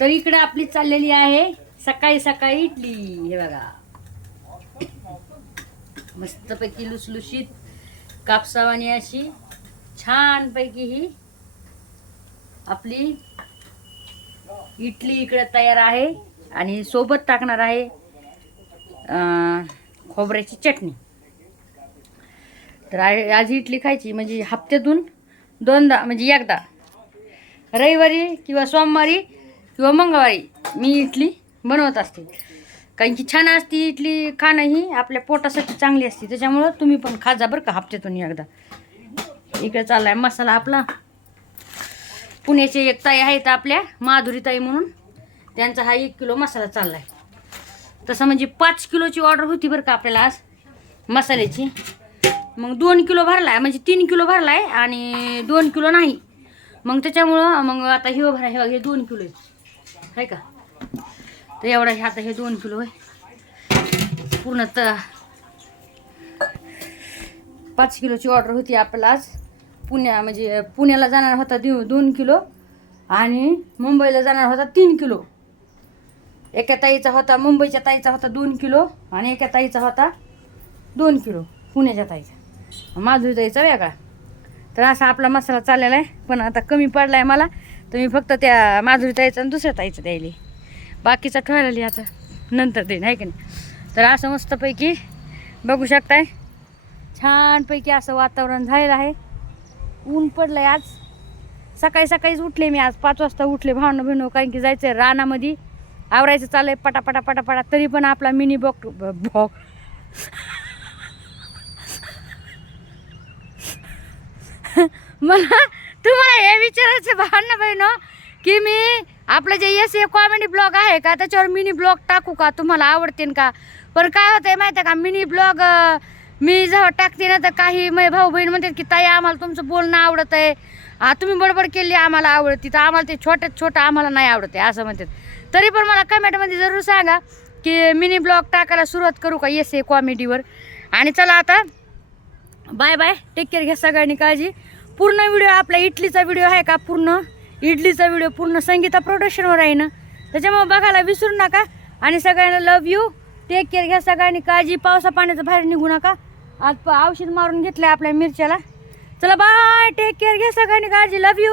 तर इकडे आपली चाललेली आहे सकाळी सकाळी इडली. हे बघा. मस्तपैकी लुसलुशीत कापसावानी अशी. छानपैकी ही आपली इडली इकडे तयार आहे आणि सोबत टाकणार आहे खोबऱ्याची चटणी. तर आज इडली खायची म्हणजे हप्त्यातून दोनदा म्हणजे एकदा. रविवारी किंवा सोमवारी किंवा मंगळवारी मी इडली बनवत असते. कारण की छान असते इडली खाणं ही आपल्या पोटासाठी चांगली असते. त्याच्यामुळं तुम्ही पण खा जा बरं का हप्त्यातून एकदा. इकडे चाललाय मसाला आपला. पुण्याचे एक ताई आहेत आपल्या माधुरी ताई म्हणून. त्यांचा हा एक किलो मसाला चाललाय. तसं म्हणजे पाच किलोची ऑर्डर होती बरं का आपल्याला आज मसाल्याची. मग दोन किलो भरला आहे म्हणजे तीन किलो भरला आहे आणि दोन किलो नाही. मग त्याच्यामुळं मग आता हे भरा हे हे दोन किलो आहे. आहे का? तर एवढा हे आता हे दोन किलो आहे पूर्ण तर पाच किलोची ऑर्डर होती आपल्याला आज. पुण्या म्हणजे पुण्याला जाणार होता दि- दोन किलो आणि मुंबईला जाणार होता तीन किलो. एका ताईचा होता मुंबईच्या ताईचा होता दोन किलो आणि एका ताईचा होता दोन किलो पुण्याच्या ताईचा. माधुरी ताईचा वेगळा. तर असा आपला मसाला चाललेला आहे पण आता कमी पडला आहे मला. तुम्ही फक्त त्या माधुरी ताईचं आणि दुसऱ्या ताईचं द्यायली. बाकीचा ठेवलेली आता. नंतर देईन आहे की नाही? तर असं मस्तपैकी बघू शकताय. छानपैकी असं वातावरण झालेलं आहे. ऊन पडलं आहे आज. सकाळी सकाळीच उठले मी आज. पाच वाजता उठले भावनं भिनो कारण की जायचं आहे रानामध्ये. आवरायचं चाललंय पटापटा पटापटा. तरी पण आपला मिनी बॉक बॉक. मला तुम्हाला हे विचारायचं भावना बहिणो की मी आपलं जे एस ए कॉमेडी ब्लॉग आहे का त्याच्यावर मिनी ब्लॉग टाकू का? तुम्हाला आवडतील का? पण काय होतंय माहिती आहे का मिनी ब्लॉग मी जेव्हा टाकते ना तर काही माझे भाऊ बहीण म्हणतात की ताई आम्हाला तुमचं बोलणं आवडत आहे तुम्ही बडबड केली आम्हाला आवडती. तर आम्हाला ते छोट्यात छोटं आम्हाला नाही आवडत आहे असं म्हणतात. तरी पण मला कमेंटमध्ये जरूर सांगा की मिनी ब्लॉग टाकायला सुरुवात करू का एस ए कॉमेडीवर आणि चला आता बाय बाय टेक केअर घ्या सगळ्यांनी काळजी. पूर्ण व्हिडिओ आपला इडलीचा व्हिडिओ आहे का पूर्ण? इडलीचा व्हिडिओ पूर्ण संगीता प्रोडक्शनवर आहे ना? त्याच्यामुळे बघायला विसरू नका. आणि सगळ्यांना लव यू टेक केअर घ्या सगळ्यांनी काळजी. पावसा पाण्याचं बाहेर निघू नका. आज प- औषध मारून घेतलं आपल्या मिरच्याला. चला बाय टेक केअर घ्या सगळ्यांनी काळजी. लव यू